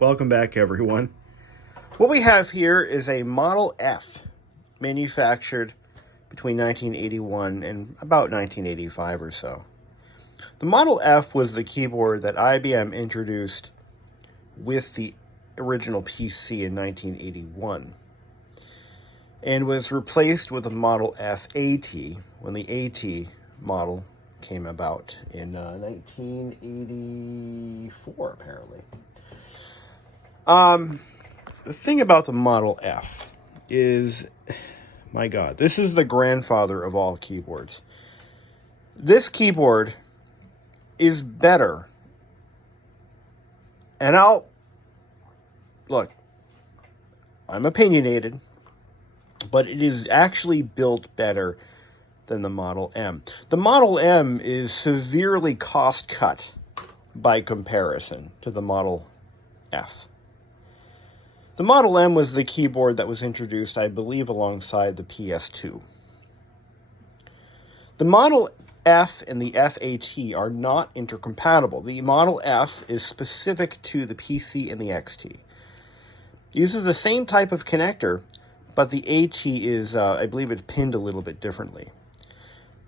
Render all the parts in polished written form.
Welcome back, everyone. What we have here is a Model F, manufactured between 1981 and about 1985 or so. The Model F was the keyboard that IBM introduced with the original PC in 1981 and was replaced with a Model F AT when the AT model came about in 1984, apparently. The thing about the Model F is, my God, this is the grandfather of all keyboards. This keyboard is better. And look, I'm opinionated, but it is actually built better than the Model M. The Model M is severely cost cut by comparison to the Model F. The Model M was the keyboard that was introduced, I believe, alongside the PS2. The Model F and the FAT are not intercompatible. The Model F is specific to the PC and the XT. It uses the same type of connector, but the AT is, I believe it's pinned a little bit differently.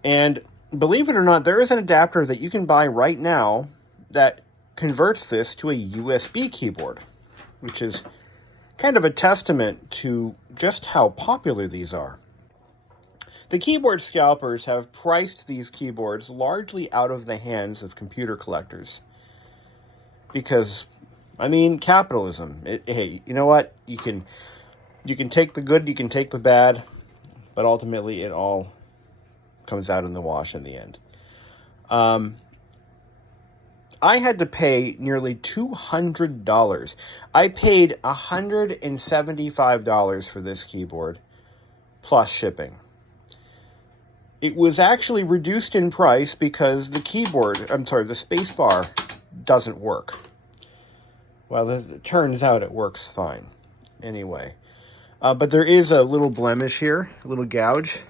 And believe it or not, there is an adapter that you can buy right now that converts this to a USB keyboard, which is kind of a testament to just how popular these are. The keyboard scalpers have priced these keyboards largely out of the hands of computer collectors. Because, I mean, capitalism. Hey, you know what? You can take the good, you can take the bad, but ultimately it all comes out in the wash in the end. I had to pay nearly $200. I paid $175 for this keyboard, plus shipping. It was actually reduced in price because the spacebar doesn't work. Well, it turns out it works fine. Anyway, but there is a little blemish here, a little gouge.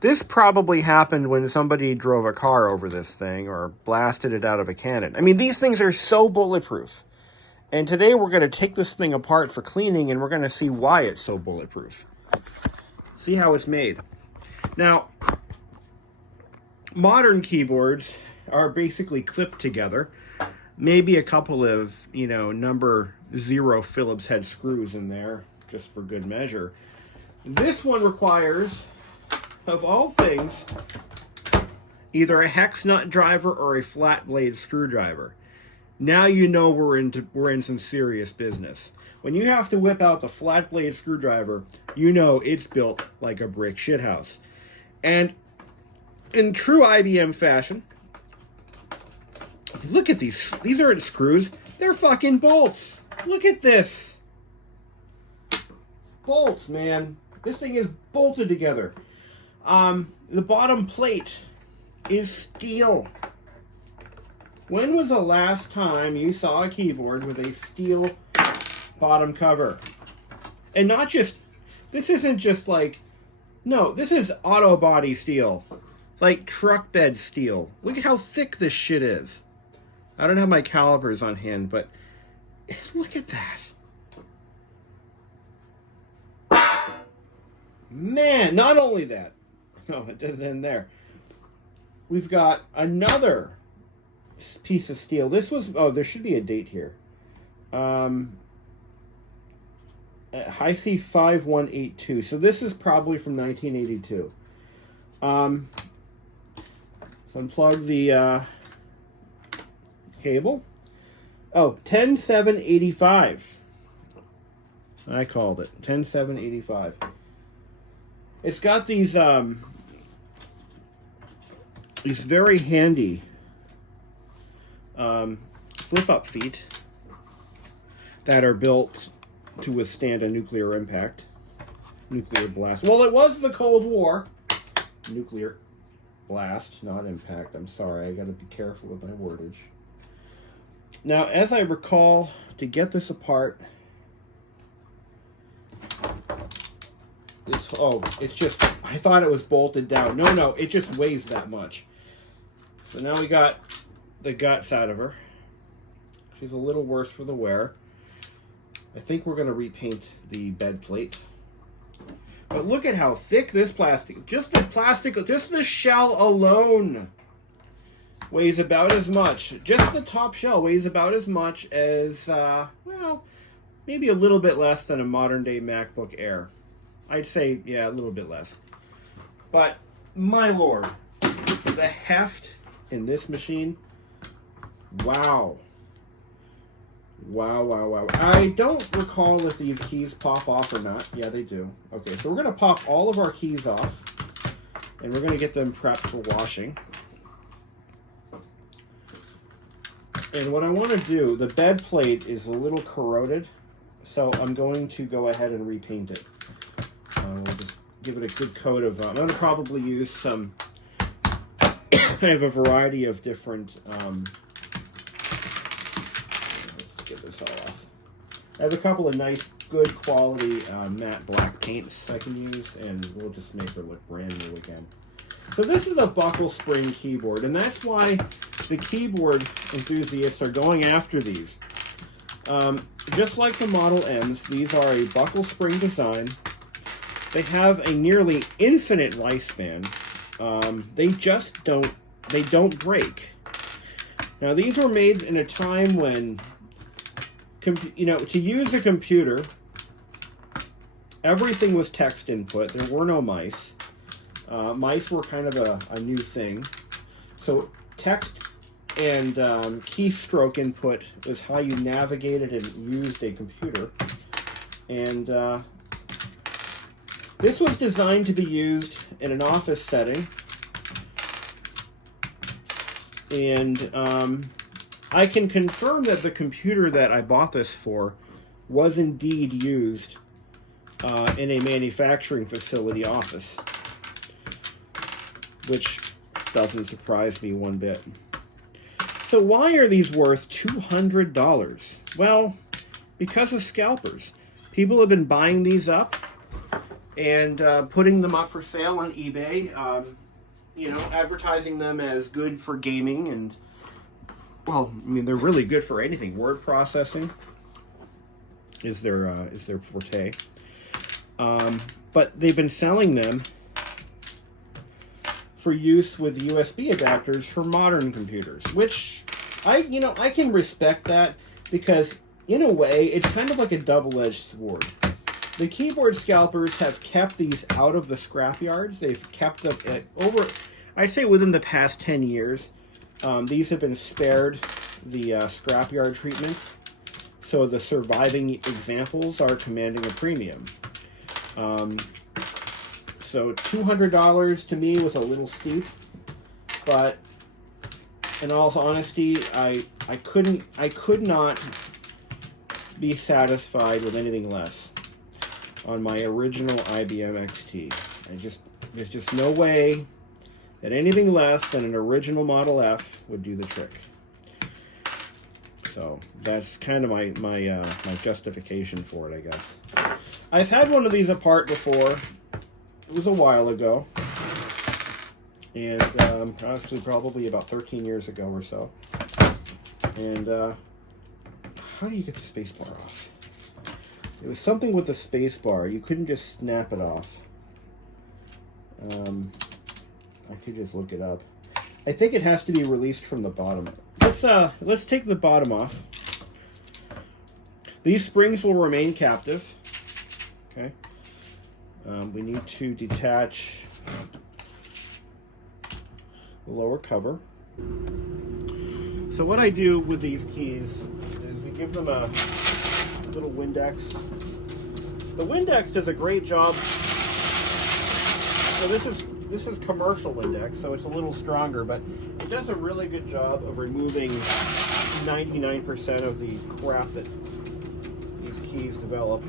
This probably happened when somebody drove a car over this thing or blasted it out of a cannon. I mean, these things are so bulletproof. And today we're going to take this thing apart for cleaning and we're going to see why it's so bulletproof. See how it's made. Now, modern keyboards are basically clipped together. Maybe a couple of, number 0 Phillips head screws in there, just for good measure. This one requires, of all things, either a hex nut driver or a flat blade screwdriver. Now you know we're in some serious business. When you have to whip out the flat blade screwdriver, you know it's built like a brick shithouse. And in true IBM fashion, look at these. These aren't screws. They're fucking bolts. Look at this. Bolts, man. This thing is bolted together. The bottom plate is steel. When was the last time you saw a keyboard with a steel bottom cover? And not just, this isn't just like, no, this is auto body steel. It's like truck bed steel. Look at how thick this shit is. I don't have my calipers on hand, but look at that. Man, not only that. No, it doesn't end there. We've got another piece of steel. This was, there should be a date here. HiC 5182. So this is probably from 1982. So unplug the cable. Oh, 10785. I called it 10785. It's got these very handy flip-up feet that are built to withstand a nuclear impact, nuclear blast. Well, it was the Cold War. Nuclear blast, not impact. I'm sorry, I got to be careful with my wordage. Now, as I recall, to get this apart, it's just, I thought it was bolted down. No, it just weighs that much. So now we got the guts out of her. She's a little worse for the wear. I think we're going to repaint the bed plate. But look at how thick this plastic, just the shell alone weighs about as much. Just the top shell weighs about as much as, well, maybe a little bit less than a modern day MacBook Air. I'd say, yeah, a little bit less. But, my lord, the heft in this machine, wow. Wow, wow, wow. I don't recall if these keys pop off or not. Yeah, they do. Okay, so we're going to pop all of our keys off, and we're going to get them prepped for washing. And what I want to do, the bed plate is a little corroded, so I'm going to go ahead and repaint it. We'll just give it a good coat of, I'm going to probably use some, I have a variety of different, get this all off. I have a couple of nice, good quality matte black paints I can use, and we'll just make her look brand new again. So this is a buckle spring keyboard, and that's why the keyboard enthusiasts are going after these. Just like the Model M's, these are a buckle spring design. They have a nearly infinite lifespan. They just don't break. Now these were made in a time when, you know, to use a computer, everything was text input. There were no mice. Mice were kind of a new thing. So text and keystroke input was how you navigated and used a computer. And this was designed to be used in an office setting. And I can confirm that the computer that I bought this for was indeed used in a manufacturing facility office, which doesn't surprise me one bit. So why are these worth $200? Well, because of scalpers. People have been buying these up and putting them up for sale on eBay, you know, advertising them as good for gaming, and, well, I mean, they're really good for anything. Word processing is their forte. But they've been selling them for use with USB adapters for modern computers, which I can respect that, because in a way it's kind of like a double-edged sword. The keyboard scalpers have kept these out of the scrapyards. They've kept them over, I'd say within the past 10 years. These have been spared the scrapyard treatment, so the surviving examples are commanding a premium. So $200 to me was a little steep, but in all honesty, I could not be satisfied with anything less on my original IBM XT. There's just no way that anything less than an original Model F would do the trick. So that's kind of my justification for it, I guess. I've had one of these apart before. It was a while ago, and actually probably about 13 years ago or so. And how do you get the space bar off? It was something with the space bar. You couldn't just snap it off. I could just look it up. I think it has to be released from the bottom. Let's take the bottom off. These springs will remain captive. Okay. We need to detach the lower cover. So what I do with these keys is we give them a little Windex. The Windex does a great job. So this is commercial Windex, so it's a little stronger, but it does a really good job of removing 99% of the crap that these keys develop.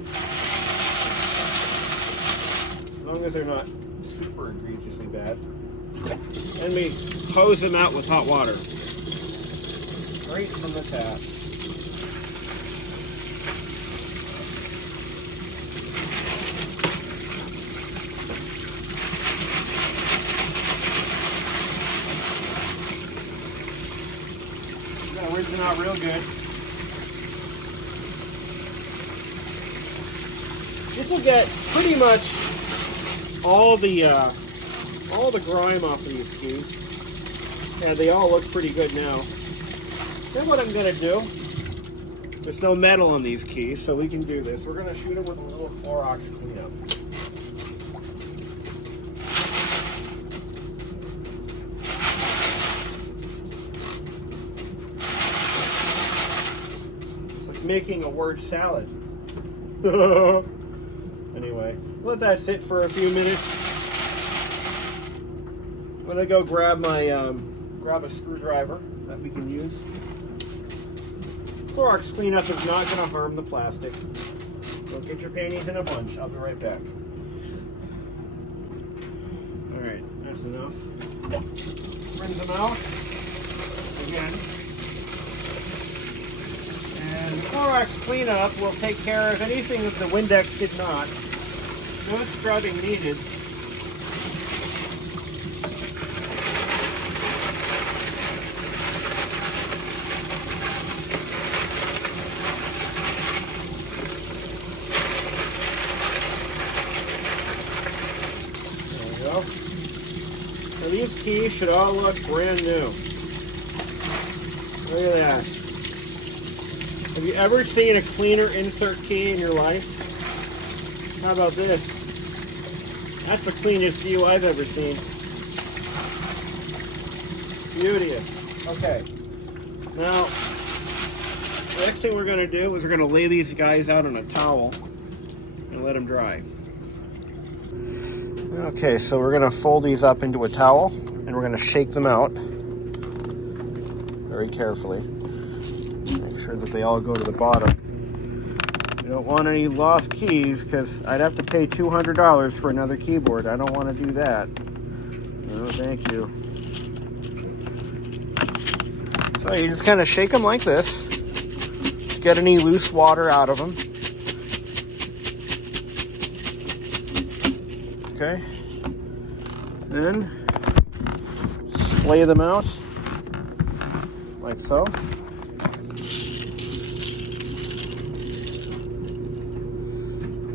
As long as they're not super egregiously bad. And we hose them out with hot water. Straight from the tap. That rid's not real good. This will get pretty much all the grime off of these keys. Yeah, they all look pretty good now. Then what I'm gonna do, there's no metal on these keys, so we can do this. We're gonna shoot them with a little Clorox cleanup. It's like making a word salad. Anyway, let that sit for a few minutes. I'm gonna go grab my grab a screwdriver that we can use. Clorox cleanup is not going to harm the plastic. Don't get your panties in a bunch. I'll be right back. Alright, that's enough. Rinse them out again. And Clorox cleanup will take care of anything that the Windex did not. No scrubbing needed. So these keys should all look brand new. Look at that. Have you ever seen a cleaner insert key in your life? How about this? That's the cleanest view I've ever seen. Beauteous. Okay. Now, the next thing we're going to do is we're going to lay these guys out on a towel and let them dry. Okay, so we're going to fold these up into a towel and we're going to shake them out very carefully. Make sure that they all go to the bottom. You don't want any lost keys because I'd have to pay $200 for another keyboard. I don't want to do that. No, thank you. So you just kind of shake them like this to get any loose water out of them. Okay, then just lay them out like so.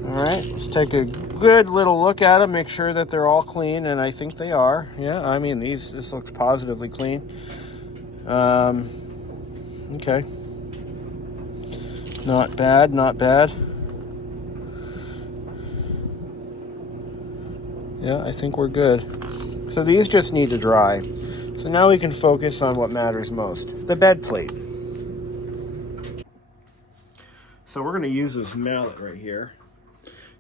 All right, let's take a good little look at them, make sure that they're all clean, and I think they are. Yeah, I mean, this looks positively clean. Okay, not bad, not bad. Yeah, I think we're good. So these just need to dry. So now we can focus on what matters most, the bed plate. So we're going to use this mallet right here.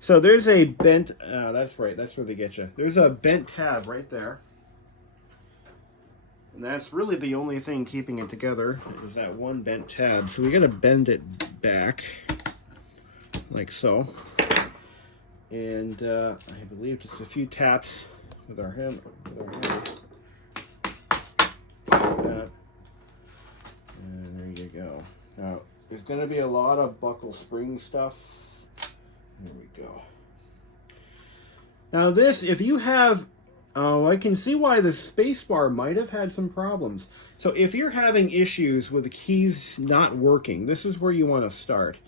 So there's a bent, that's right, that's where they get you. There's a bent tab right there. And that's really the only thing keeping it together is that one bent tab. So we got to bend it back like so. And I believe just a few taps with our hammer. Like that. And there you go. Now, there's going to be a lot of buckle spring stuff. There we go. Now this, if you have, I can see why the spacebar might have had some problems. So if you're having issues with the keys not working, this is where you want to start.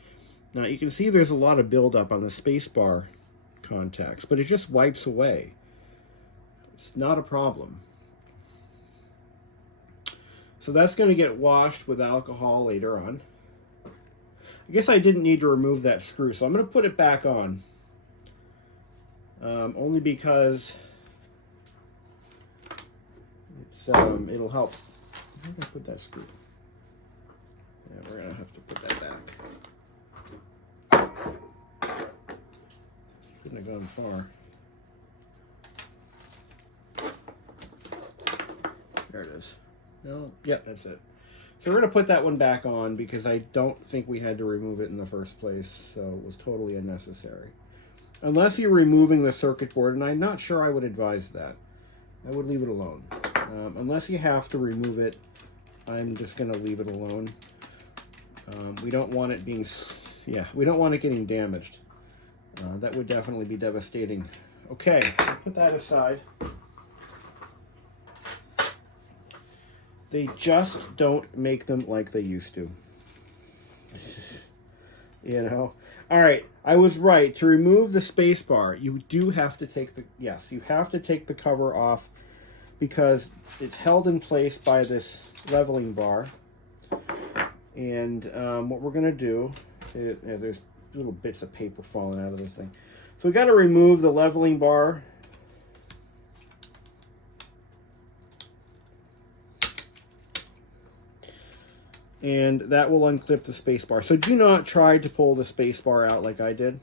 Now you can see there's a lot of buildup on the spacebar contacts, but it just wipes away. It's not a problem. So that's going to get washed with alcohol later on. I guess I didn't need to remove that screw, so I'm going to put it back on. Only because it's it'll help. I'm going to put that screw. Yeah, we're going to have to put that back. Couldn't have gone far. There it is. No, yep, that's it. So we're going to put that one back on because I don't think we had to remove it in the first place, so it was totally unnecessary. Unless you're removing the circuit board, and I'm not sure I would advise that. I would leave it alone. Unless you have to remove it, I'm just going to leave it alone. We don't want it being, we don't want it getting damaged. That would definitely be devastating. Okay, I'll put that aside. They just don't make them like they used to. You know, All right, I was right. To remove the space bar, you do have to take the, yes, you have to take the cover off because it's held in place by this leveling bar. And what we're going to do, there's little bits of paper falling out of this thing. So we got to remove the leveling bar. And that will unclip the space bar. So do not try to pull the space bar out like I did.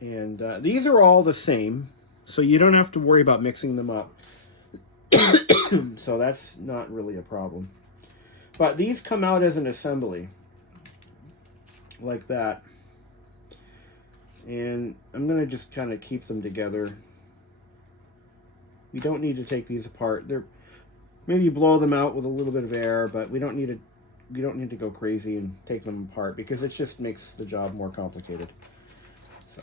And these are all the same, so you don't have to worry about mixing them up. So that's not really a problem. But these come out as an assembly, like that. And I'm going to just kind of keep them together. We don't need to take these apart. Maybe blow them out with a little bit of air, but we don't need to go crazy and take them apart because it just makes the job more complicated. So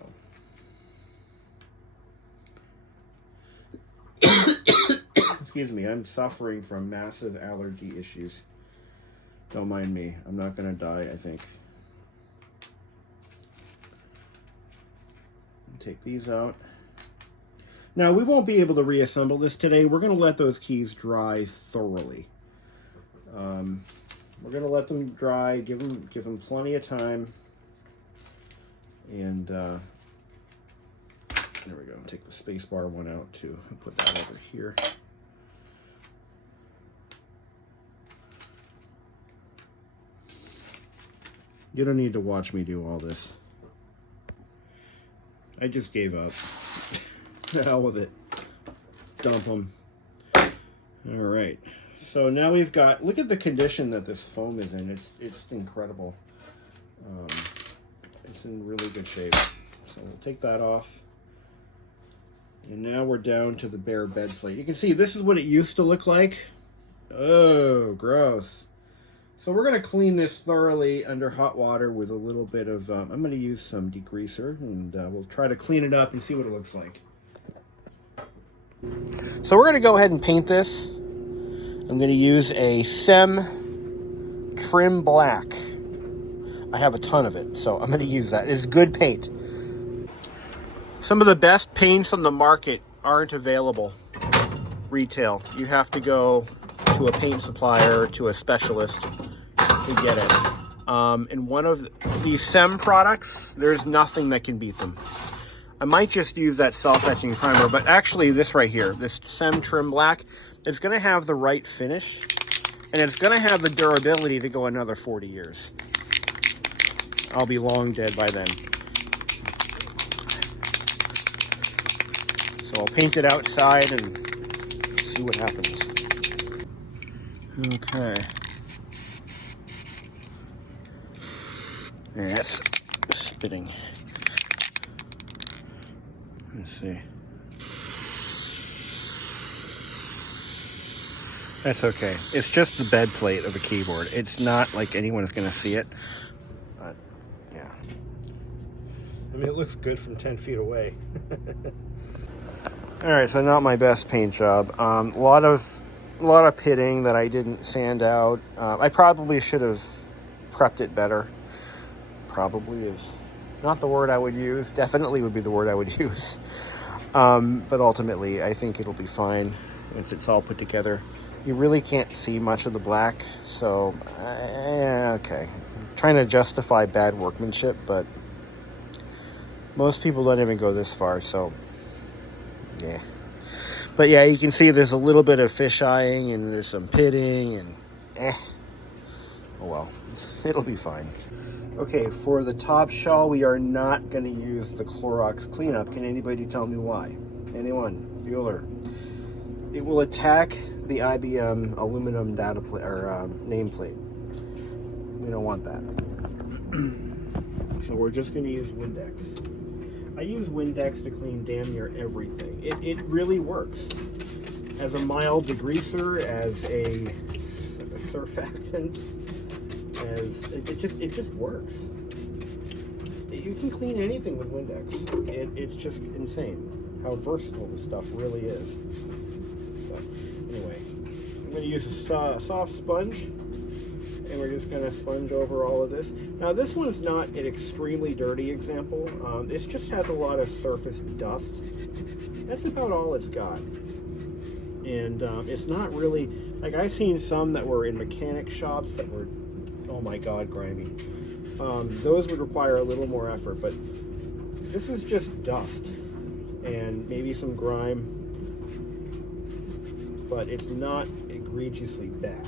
excuse me, I'm suffering from massive allergy issues. Don't mind me. I'm not going to die, I think. Take these out. Now, we won't be able to reassemble this today. We're going to let those keys dry thoroughly. We're going to let them dry, give them plenty of time. And there we go. Take the spacebar one out too. Put that over here. You don't need to watch me do all this. I just gave up. The hell with it. Dump them. All right. So now we've got, look at the condition that this foam is in. It's incredible. It's in really good shape. So we'll take that off. And now we're down to the bare bed plate. You can see this is what it used to look like. Oh, gross. So we're going to clean this thoroughly under hot water with a little bit of, I'm going to use some degreaser, and we'll try to clean it up and see what it looks like. So we're going to go ahead and paint this. I'm going to use a SEM Trim Black. I have a ton of it, so I'm going to use that. It's good paint. Some of the best paints on the market aren't available retail. You have to go to a paint supplier, to a specialist to get it. And one of these SEM products, there's nothing that can beat them. I might just use that self-etching primer, but actually this right here, this SEM Trim Black, it's going to have the right finish, and it's going to have the durability to go another 40 years. I'll be long dead by then. So I'll paint it outside and see what happens. Okay. Yeah, that's spitting. Let's see. That's okay. It's just the bed plate of a keyboard. It's not like anyone is going to see it. But, yeah. I mean, it looks good from 10 feet away. All right, so not my best paint job. A lot of pitting that I didn't sand out. I probably should have prepped it better. Probably is not the word I would use. Definitely would be the word I would use. But ultimately, I think it'll be fine once it's all put together. You really can't see much of the black, so okay. I'm trying to justify bad workmanship, but most people don't even go this far, so yeah. But yeah, you can see there's a little bit of fish-eyeing and there's some pitting and oh well, it'll be fine. Okay, for the top shell, we are not going to use the Clorox cleanup. Can anybody tell me why? Anyone? Bueller. It will attack the IBM aluminum data plate or nameplate. We don't want that. So we're just going to use Windex. I use Windex to clean damn near everything. It really works. As a mild degreaser, as a surfactant, as it just works. You can clean anything with Windex. It's just insane how versatile this stuff really is. So anyway, I'm going to use a soft sponge, and we're just going to sponge over all of this. Now this one's not an extremely dirty example. It just has a lot of surface dust. That's about all it's got. And it's not really, like I've seen some that were in mechanic shops that were, oh my God, grimy. Those would require a little more effort, but this is just dust and maybe some grime, but it's not egregiously bad.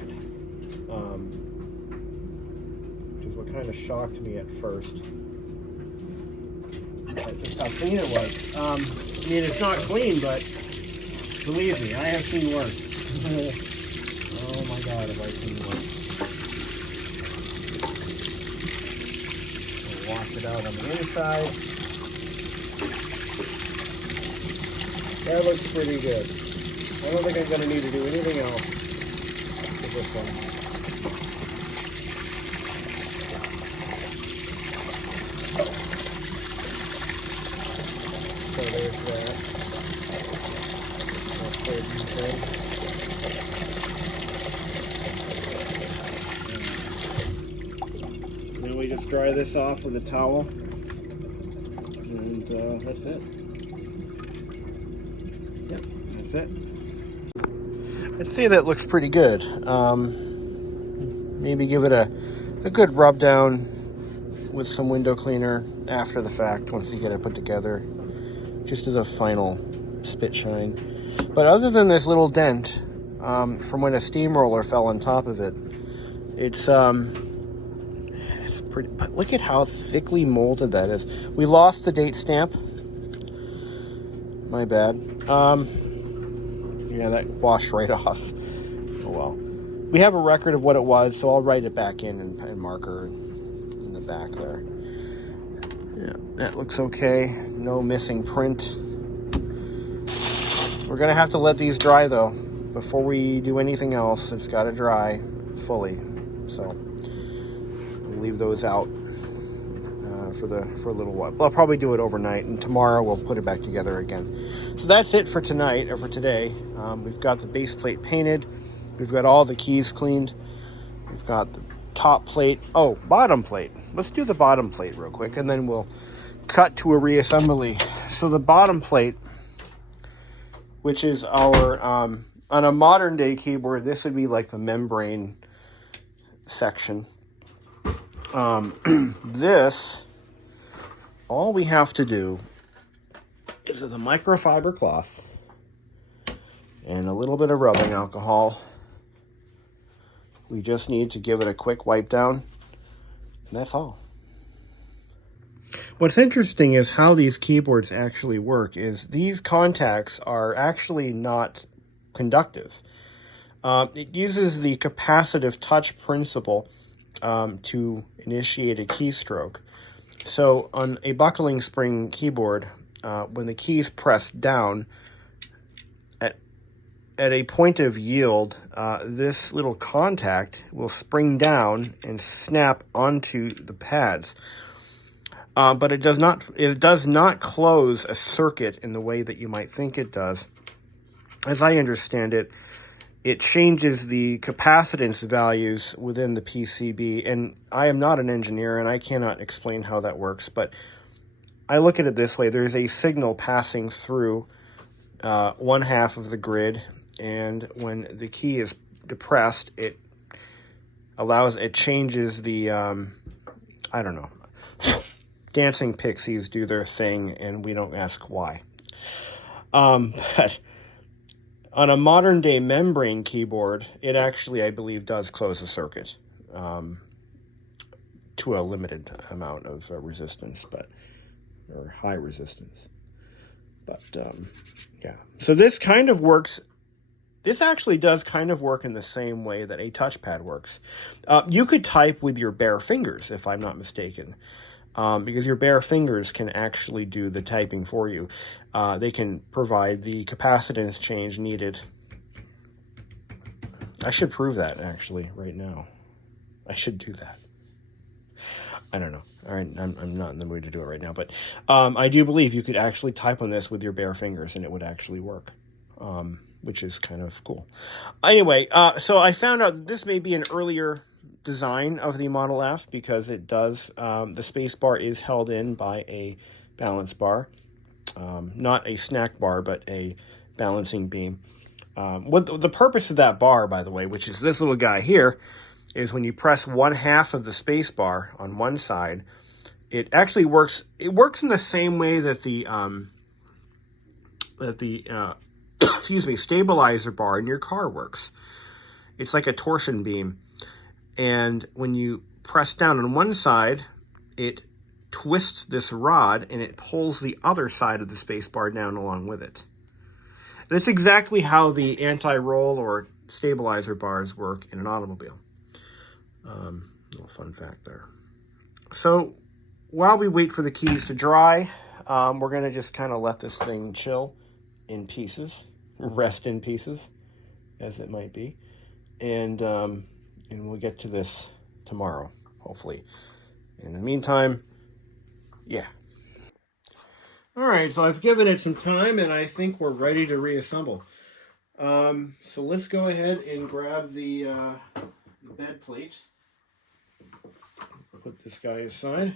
Which is what kind of shocked me at first. Just how clean it was. I mean, it's not clean, but believe me, I have seen worse. Oh my God, have I seen worse. We'll wash it out on the inside. That looks pretty good. I don't think I'm going to need to do anything else with this one. So there's that. And then we just dry this off with a towel, and that's it. Yep, that's it. I'd say that looks pretty good. Maybe give it a good rub down with some window cleaner after the fact, once you get it put together, just as a final spit shine. But other than this little dent from when a steamroller fell on top of it, it's pretty. But look at how thickly molded that is. We lost the date stamp. My bad. Yeah, that washed right off. Oh well. We have a record of what it was, so I'll write it back in and marker in the back there. Yeah, that looks okay. No missing print. We're going to have to let these dry, though. Before we do anything else, it's got to dry fully. So we'll leave those out for a little while. I'll probably do it overnight, and tomorrow we'll put it back together again. So that's it for tonight, or for today. We've got the base plate painted. We've got all the keys cleaned. We've got the top plate. Oh, bottom plate. Let's do the bottom plate real quick, and then we'll cut to a reassembly. So the bottom plate, which is our, on a modern day keyboard, this would be like the membrane section. This, all we have to do is the microfiber cloth and a little bit of rubbing alcohol. We just need to give it a quick wipe down, and that's all. What's interesting is how these keyboards actually work is these contacts are actually not conductive. It uses the capacitive touch principle to initiate a keystroke. So on a buckling spring keyboard, when the keys press down, at a point of yield, this little contact will spring down and snap onto the pads. But it does not close a circuit in the way that you might think it does. As I understand it, it changes the capacitance values within the PCB, and I am not an engineer and I cannot explain how that works, but I look at it this way. There's a signal passing through one half of the grid, and when the key is depressed, it changes the, I don't know. Dancing pixies do their thing, and we don't ask why. But on a modern day membrane keyboard, it actually, I believe, does close a circuit to a limited amount of resistance, or high resistance. But yeah, so this kind of works. This actually does kind of work in the same way that a touchpad works. You could type with your bare fingers, if I'm not mistaken. Because your bare fingers can actually do the typing for you. They can provide the capacitance change needed. I should prove that, actually, right now. I should do that. I don't know. All right, I'm not in the mood to do it right now. But I do believe you could actually type on this with your bare fingers, and it would actually work. Which is kind of cool. Anyway, so I found out that this may be an earlier design of the Model F because it does, the space bar is held in by a balance bar. Not a snack bar, but a balancing beam. What the purpose of that bar, by the way, which is this little guy here, is when you press 1/2 of the space bar on one side, it actually works. It works in the same way that the excuse me, stabilizer bar in your car works. It's like a torsion beam, and when you press down on one side, it twists this rod and it pulls the other side of the space bar down along with it. And that's exactly how the anti-roll or stabilizer bars work in an automobile. Little fun fact there. So while we wait for the keys to dry, we're going to just kind of let this thing chill in pieces, rest in pieces, as it might be. And we'll get to this tomorrow, hopefully. In the meantime, yeah. All right, so I've given it some time, and I think we're ready to reassemble. So let's go ahead and grab the bed plate. Put this guy aside.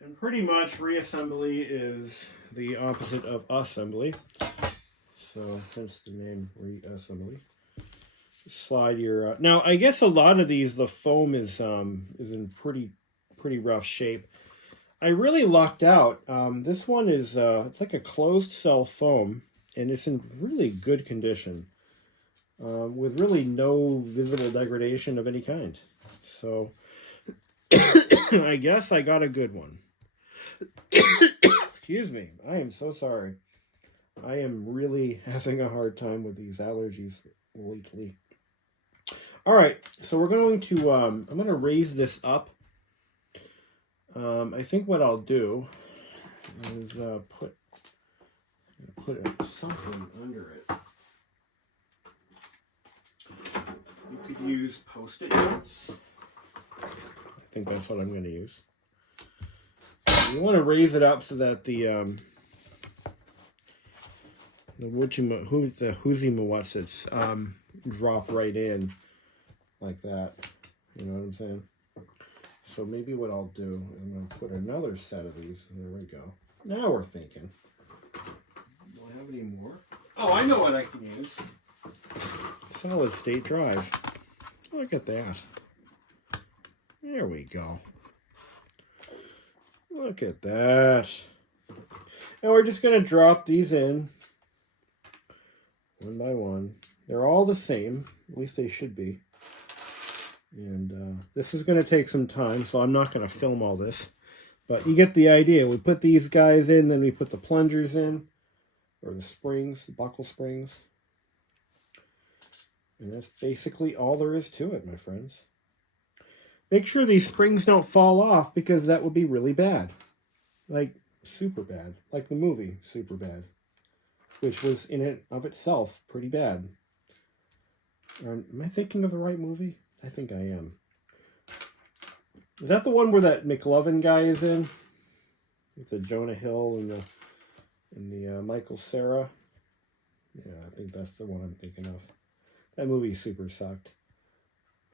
And pretty much reassembly is the opposite of assembly. So hence the name reassembly. Slide your now I guess a lot of these, the foam is in pretty rough shape. I really lucked out. This one is it's like a closed cell foam, and it's in really good condition, with really no visible degradation of any kind. So I guess I got a good one. Excuse me. I am so sorry. I am really having a hard time with these allergies lately. All right, so we're going to, I'm going to raise this up. I think what I'll do is put something under it. You could use Post-it notes. I think that's what I'm going to use. You want to raise it up so that the Huzimawatsuts drop right in like that. You know what I'm saying? So maybe what I'll do, I'm going to put another set of these. There we go. Now we're thinking. Do I have any more? Oh, I know what I can use. Solid state drive. Look at that. There we go. Look at that. And we're just going to drop these in one by one. They're all the same. At least they should be. And this is going to take some time, so I'm not going to film all this. But you get the idea. We put these guys in, then we put the plungers in, or the springs, the buckle springs. And that's basically all there is to it, my friends. Make sure these springs don't fall off, because that would be really bad. Like, super bad. Like the movie, Superbad. Which was, in and of itself, pretty bad. Am I thinking of the right movie? I think I am. Is that the one where that McLovin guy is in? With the Jonah Hill and the Michael Cera? Yeah, I think that's the one I'm thinking of. That movie super sucked.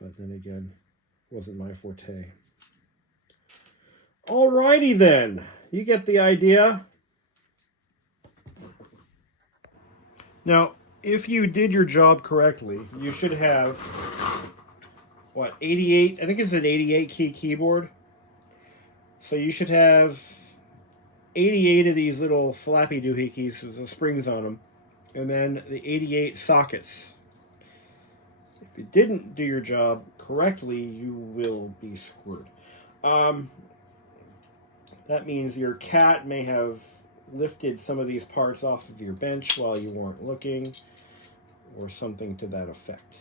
But then again, wasn't my forte. Alrighty then. You get the idea. Now, if you did your job correctly, you should have, what, 88? I think it's an 88 key keyboard. So you should have 88 of these little flappy doohickeys with the springs on them. And then the 88 sockets. If you didn't do your job correctly, you will be screwed. That means your cat may have lifted some of these parts off of your bench while you weren't looking, or something to that effect.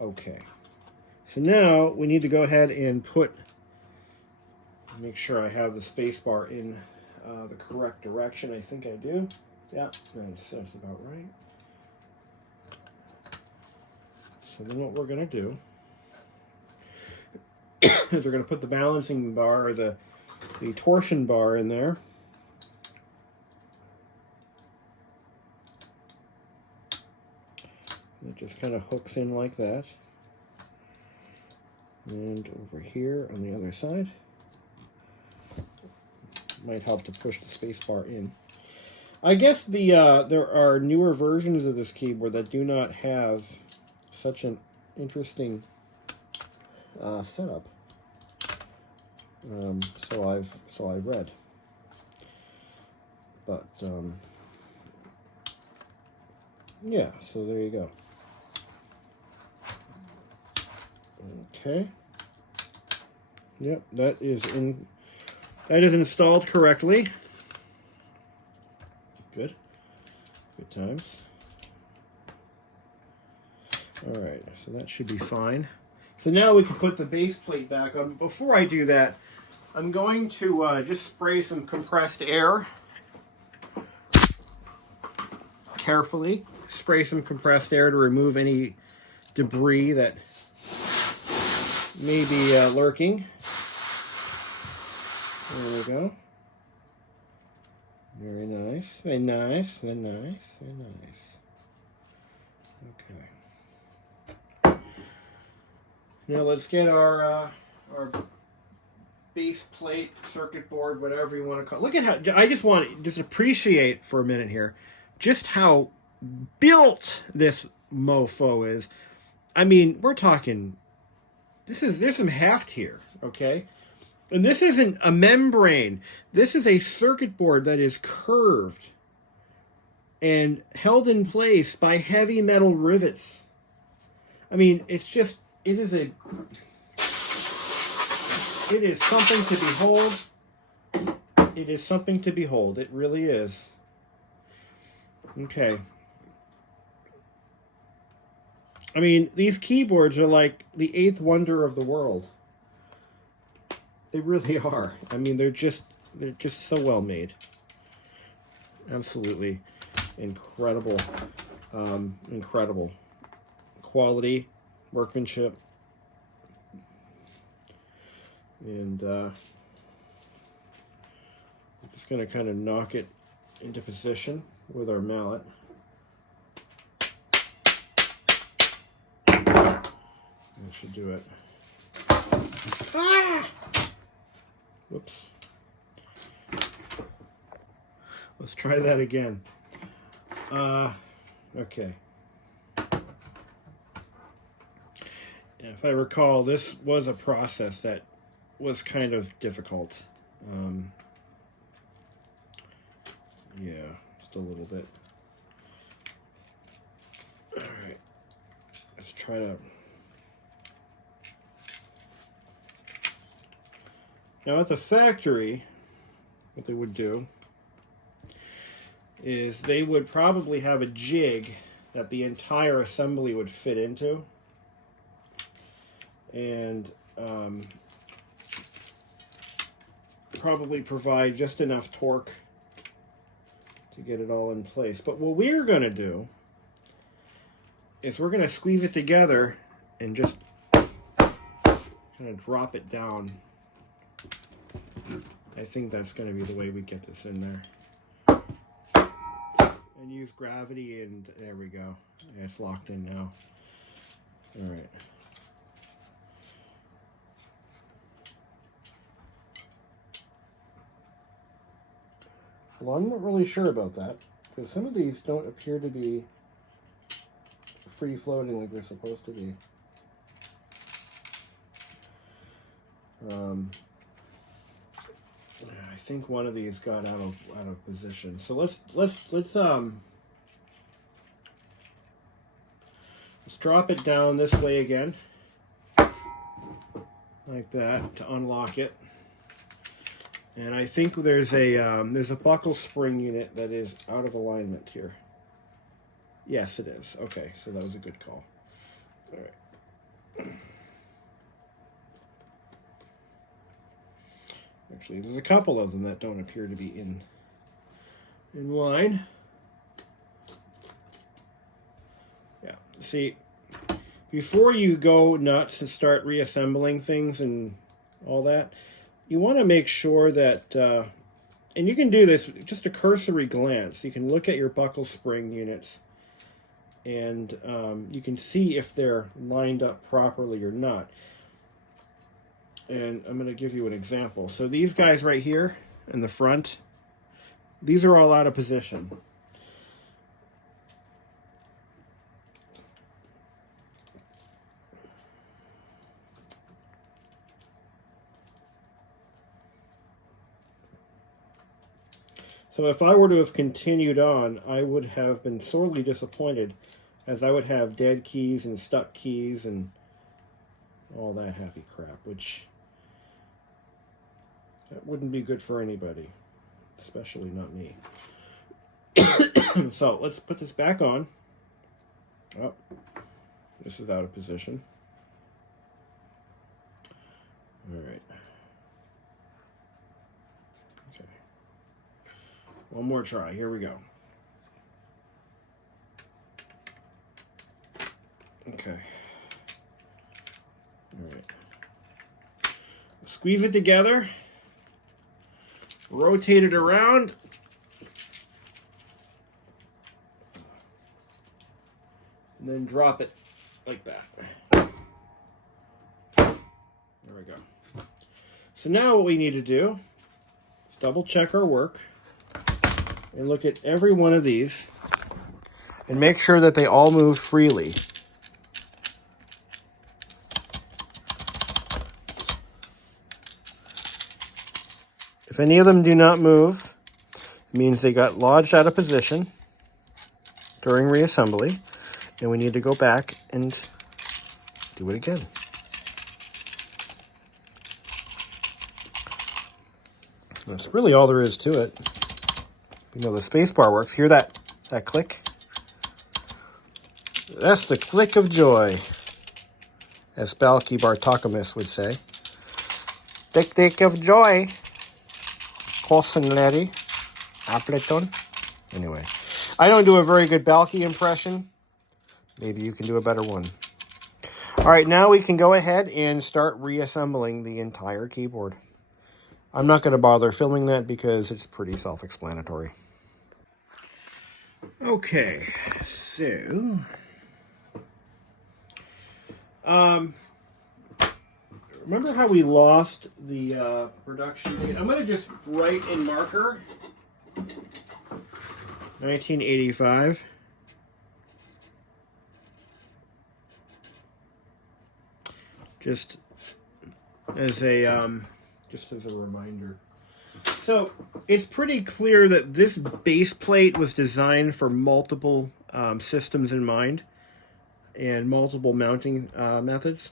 Okay, so now we need to go ahead and make sure I have the space bar in the correct direction. I think I do. Yeah, that's about right. So then what we're going to do is we're going to put the balancing bar, or the torsion bar, in there. It just kind of hooks in like that. And over here on the other side. Might help to push the space bar in. I guess there are newer versions of this keyboard that do not have such an interesting setup. So I've read. But yeah, so there you go. Okay. Yep, that is installed correctly. Good. Good times. All right, so that should be fine. So now we can put the base plate back on. Before I do that, I'm going to just spray some compressed air. Carefully spray some compressed air to remove any debris that may be lurking. There we go. Very nice, very nice, very nice, very nice. Okay. Now let's get our base plate, circuit board, whatever you want to call it. Look at how, I just want to just appreciate for a minute here just how built this mofo is. I mean, we're talking, there's some heft here, okay? And this isn't a membrane. This is a circuit board that is curved and held in place by heavy metal rivets. I mean, it is something to behold. It is something to behold. It really is. Okay. I mean, these keyboards are like the eighth wonder of the world. They really are. I mean, they're just so well made. Absolutely incredible, incredible quality, workmanship, and I'm just going to kind of knock it into position with our mallet. That should do it. Ah! Whoops. Let's try that again. Okay. If I recall, this was a process that was kind of difficult. Yeah, just a little bit. All right. Let's try to... Now at the factory, what they would do is they would probably have a jig that the entire assembly would fit into, and probably provide just enough torque to get it all in place. But what we're going to do is we're going to squeeze it together and just kind of drop it down. I think that's going to be the way we get this in there. And use gravity, and there we go. Yeah, it's locked in now. All right. Well, I'm not really sure about that, because some of these don't appear to be free floating like they're supposed to be. I think one of these got out of position. So let's drop it down this way again, like that, to unlock it. And I think there's a buckle spring unit that is out of alignment here. Yes, it is. Okay, so that was a good call. All right. Actually, there's a couple of them that don't appear to be in line. Yeah, see, before you go nuts and start reassembling things and all that, you want to make sure that, and you can do this just a cursory glance. You can look at your buckle spring units and you can see if they're lined up properly or not. And I'm going to give you an example. So these guys right here in the front, these are all out of position. So if I were to have continued on, I would have been sorely disappointed, as I would have dead keys and stuck keys and all that happy crap, which that wouldn't be good for anybody, especially not me. So let's put this back on. Oh, this is out of position. All right. Okay. One more try. Here we go. Okay. All right. Squeeze it together. Rotate it around. And then drop it like that. There we go. So now what we need to do is double check our work and look at every one of these and make sure that they all move freely. If any of them do not move, it means they got lodged out of position during reassembly, and we need to go back and do it again. That's really all there is to it. You know the space bar works. Hear that click? That's the click of joy, as Balki Bartokomous would say. Tick of joy. Colson Appleton. Anyway, I don't do a very good Balki impression. Maybe you can do a better one. All right, now we can go ahead and start reassembling the entire keyboard. I'm not going to bother filming that because it's pretty self-explanatory. Okay, so remember how we lost the production date? I'm going to just write in marker 1985. Just as a reminder. So it's pretty clear that this base plate was designed for multiple systems in mind and multiple mounting methods.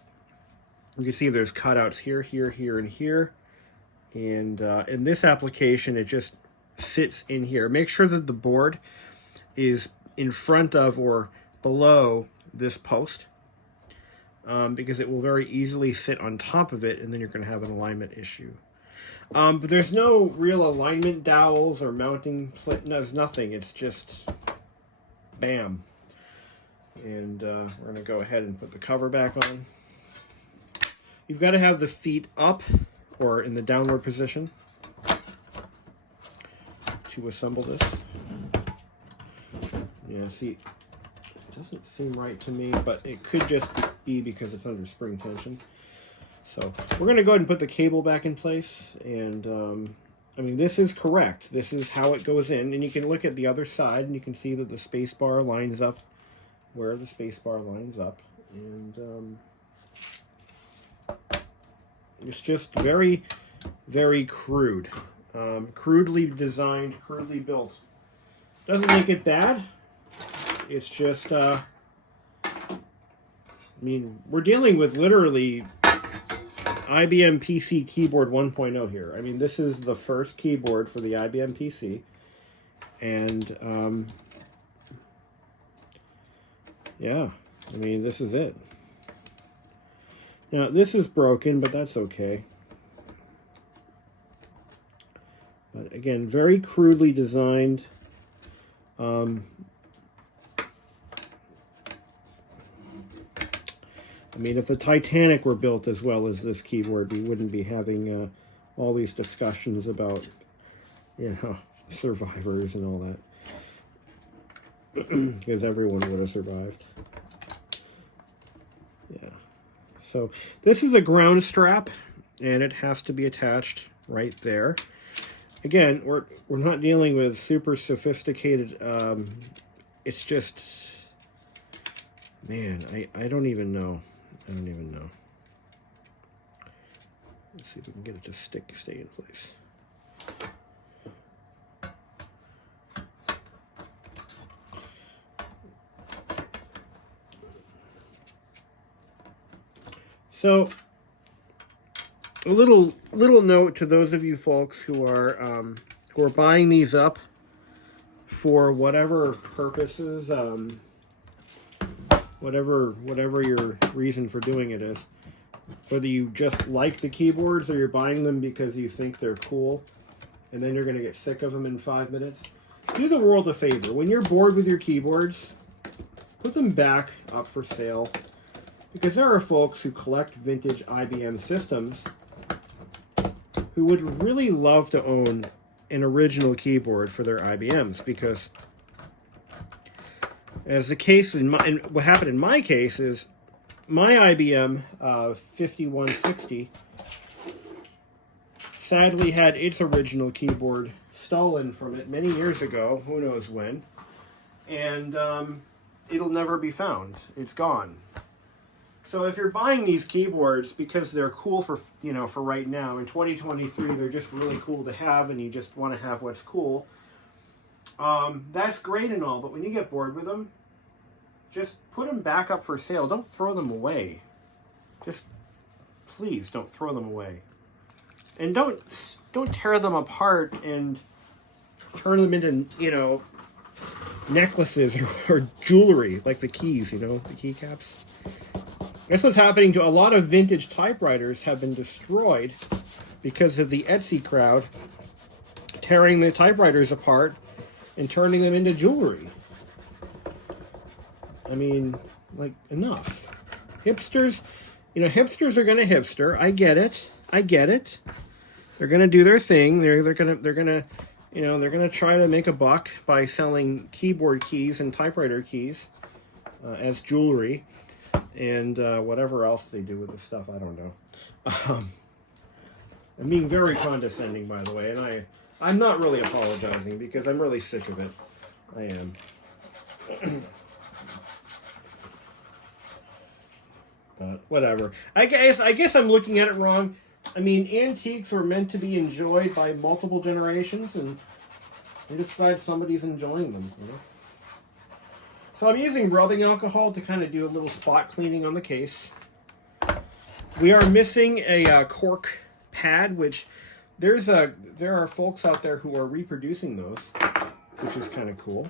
You can see there's cutouts here, here, here, and here. And in this application, it just sits in here. Make sure that the board is in front of or below this post, because it will very easily sit on top of it, and then you're going to have an alignment issue. But there's no real alignment dowels or mounting plate. No, there's nothing. It's just bam. And we're going to go ahead and put the cover back on. You've got to have the feet up or in the downward position to assemble this. Yeah, see, it doesn't seem right to me, but it could just be because it's under spring tension. So we're going to go ahead and put the cable back in place. And I mean, this is correct. This is how it goes in. And you can look at the other side and you can see that the space bar lines up where the space bar lines up. And it's just very, very crude. Crudely designed, crudely built. Doesn't make it bad. It's just, I mean, we're dealing with literally IBM PC keyboard 1.0 here. I mean, this is the first keyboard for the IBM PC. And, yeah, I mean, this is it. Now, this is broken, but that's okay. But again, very crudely designed. I mean, if the Titanic were built as well as this keyboard, we wouldn't be having all these discussions about, you know, survivors and all that. because everyone would have survived. Yeah. So this is a ground strap, and it has to be attached right there. Again, we're not dealing with super sophisticated. It's just, man, I don't even know. I don't even know. Let's see if we can get it to stay in place. So, a little note to those of you folks who are buying these up for whatever purposes, whatever your reason for doing it is. Whether you just like the keyboards or you're buying them because you think they're cool, and then you're going to get sick of them in 5 minutes. Do the world a favor. When you're bored with your keyboards, put them back up for sale. Because there are folks who collect vintage IBM systems who would really love to own an original keyboard for their IBMs. Because as the case in what happened in my case is my IBM 5160 sadly had its original keyboard stolen from it many years ago, who knows when, and it'll never be found. It's gone. So if you're buying these keyboards because they're cool for right now, in 2023 they're just really cool to have and you just want to have what's cool, that's great and all, but when you get bored with them, just put them back up for sale. Don't throw them away. Just please don't throw them away. And don't tear them apart and turn them into, necklaces or jewelry, like the keys, the keycaps. That's what's happening to a lot of vintage typewriters have been destroyed because of the Etsy crowd tearing the typewriters apart and turning them into jewelry. I mean, like, enough. Hipsters, hipsters are going to hipster. I get it. They're going to do their thing. They're going to try to make a buck by selling keyboard keys and typewriter keys as jewelry. And whatever else they do with the stuff, I don't know. I'm being very condescending, by the way, and I'm not really apologizing because I'm really sick of it. I am. But whatever. I guess I'm looking at it wrong. I mean, antiques were meant to be enjoyed by multiple generations, and they decide somebody's enjoying them, So I'm using rubbing alcohol to kind of do a little spot cleaning on the case. We are missing a cork pad, which there are folks out there who are reproducing those, which is kind of cool.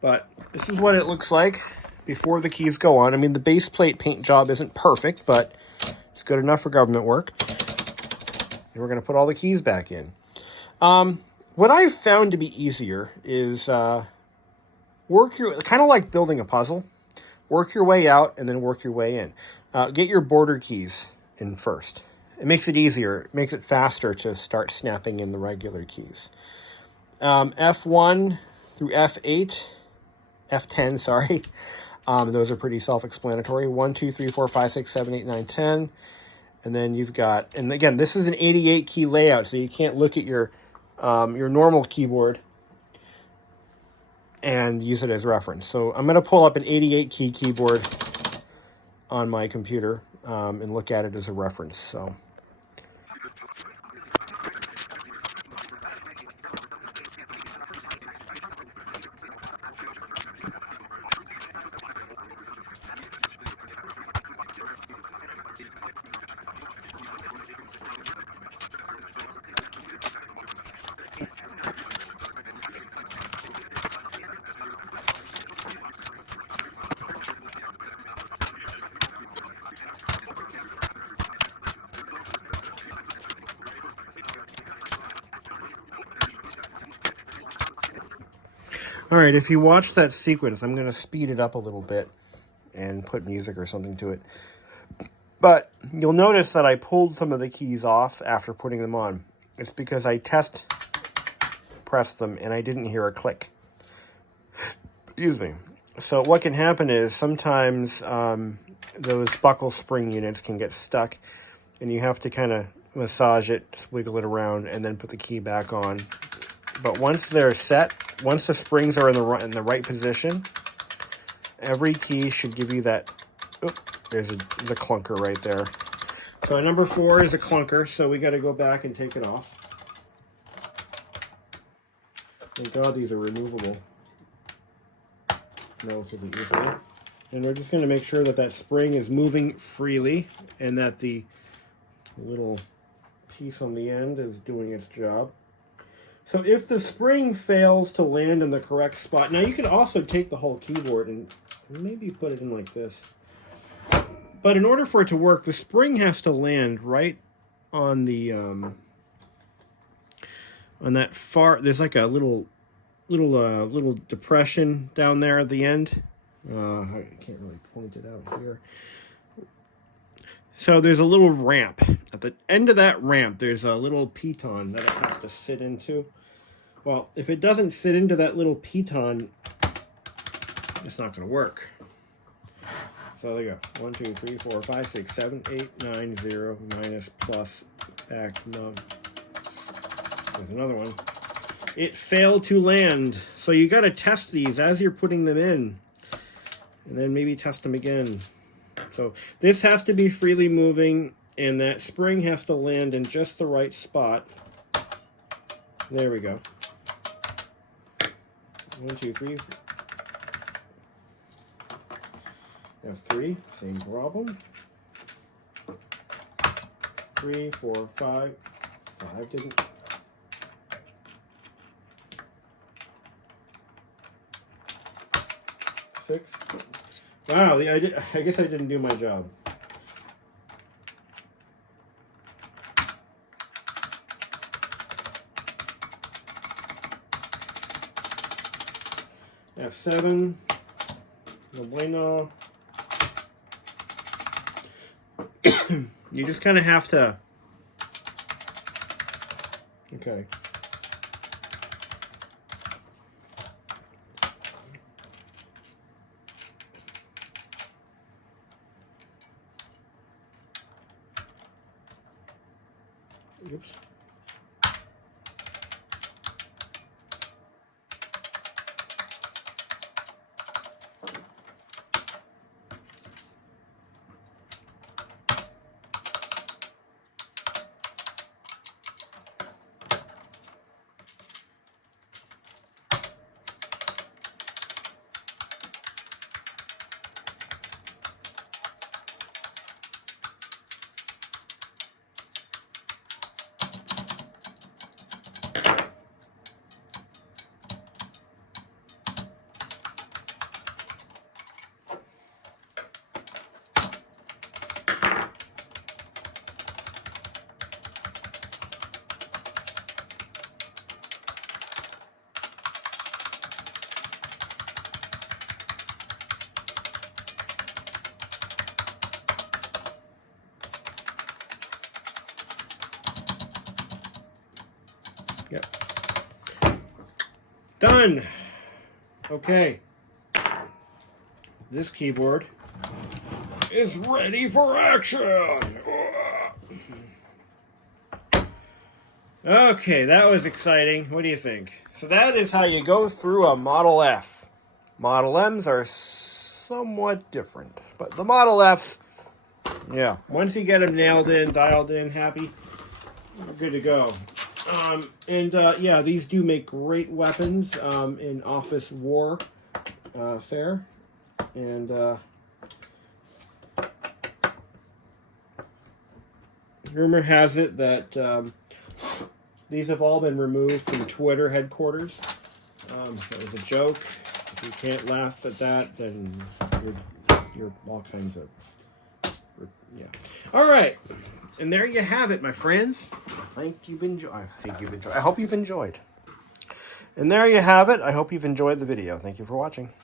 But this is what it looks like before the keys go on. I mean, the base plate paint job isn't perfect, but it's good enough for government work. And we're going to put all the keys back in. What I've found to be easier is kind of like building a puzzle. Work your way out and then work your way in. Get your border keys in first. It makes it easier. It makes it faster to start snapping in the regular keys. F1 through F10, sorry. Those are pretty self-explanatory. 1, 2, 3, 4, 5, 6, 7, 8, 9, 10. And then you've got, and again, this is an 88 key layout, so you can't look at your normal keyboard and use it as reference. So I'm going to pull up an 88 key keyboard on my computer and look at it as a reference. So all right, if you watch that sequence, I'm going to speed it up a little bit and put music or something to it. But you'll notice that I pulled some of the keys off after putting them on. It's because I test pressed them and I didn't hear a click. Excuse me. So what can happen is sometimes those buckle spring units can get stuck, and you have to kind of massage it, wiggle it around, and then put the key back on. But once they're set, once the springs are in the right position, every key should give you that. Oop, there's a clunker right there. So number 4 is a clunker, so we got to go back and take it off. Thank God these are removable relatively easily. And we're just going to make sure that that spring is moving freely and that the little piece on the end is doing its job. So if the spring fails to land in the correct spot, now you can also take the whole keyboard and maybe put it in like this. But in order for it to work, the spring has to land right on the on that far. There's like a little depression down there at the end. I can't really point it out here. So there's a little ramp. At the end of that ramp, there's a little piton that it has to sit into. Well, if it doesn't sit into that little piton, it's not going to work. So there you go. 1, 2, 3, 4, 5, 6, 7, 8, 9, 0, minus, plus, back, no. There's another one. It failed to land. So you got to test these as you're putting them in. And then maybe test them again. So this has to be freely moving, and that spring has to land in just the right spot. There we go. 1, 2, 3. Now 3, same problem. 3, 4, 5. 5 didn't. 6. Wow, I guess I didn't do my job. F7. No bueno. You just kind of have to. Okay. Oops. Yep. Done. Okay. This keyboard is ready for action. Okay, that was exciting. What do you think? So that is how you go through a Model F. Model M's are somewhat different, but the Model F, yeah, once you get them nailed in, dialed in, happy, we're good to go. Yeah, these do make great weapons in office warfare. And rumor has it that these have all been removed from Twitter headquarters. That was a joke. If you can't laugh at that, then you're all kinds of... Yeah. All right. And there you have it, my friends. I hope you've enjoyed. And there you have it. I hope you've enjoyed the video. Thank you for watching.